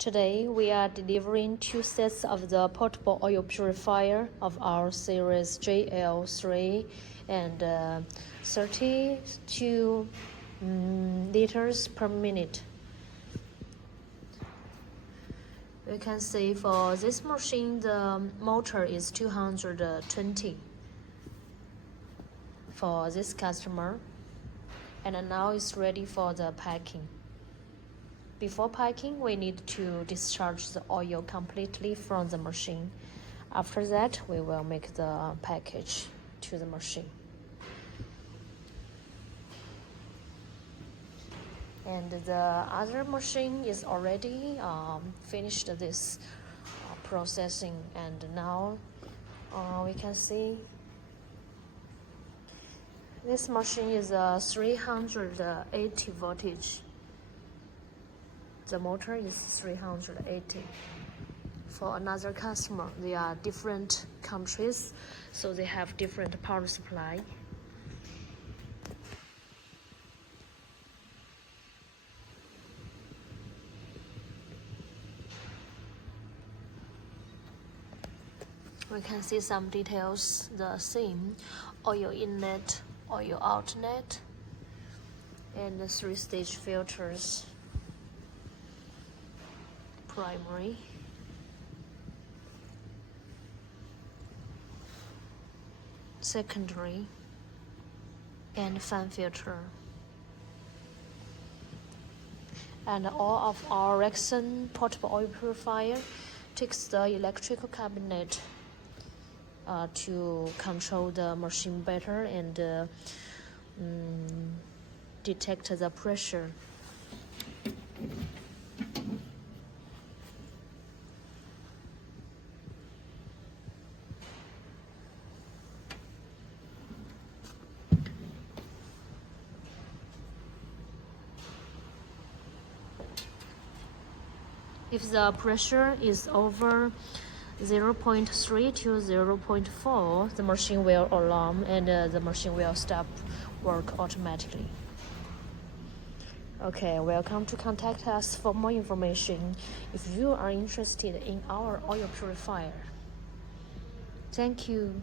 Today, we are delivering 2 sets of the portable oil purifier of our series JL3 and 32 liters per minute. You can see for this machine, the motor is 220 for this customer, and now it's ready for the packing. Before packing, we need to discharge the oil completely from the machine. After that, we will make the package to the machine. And the other machine is already finished this processing, and now we can see this machine is a 380 voltage. The motor is 380. For another customer, they are different countries, so they have different power supply. We can see some details, the same oil inlet, oil outlet, and the 3-stage filters. Primary, secondary, and fan filter. And all of our Rexon portable oil purifier takes the electrical cabinet to control the machine better and detect the pressure. If the pressure is over 0.3 to 0.4, the machine will alarm and the machine will stop work automatically. Okay, welcome to contact us for more information if you are interested in our oil purifier. Thank you.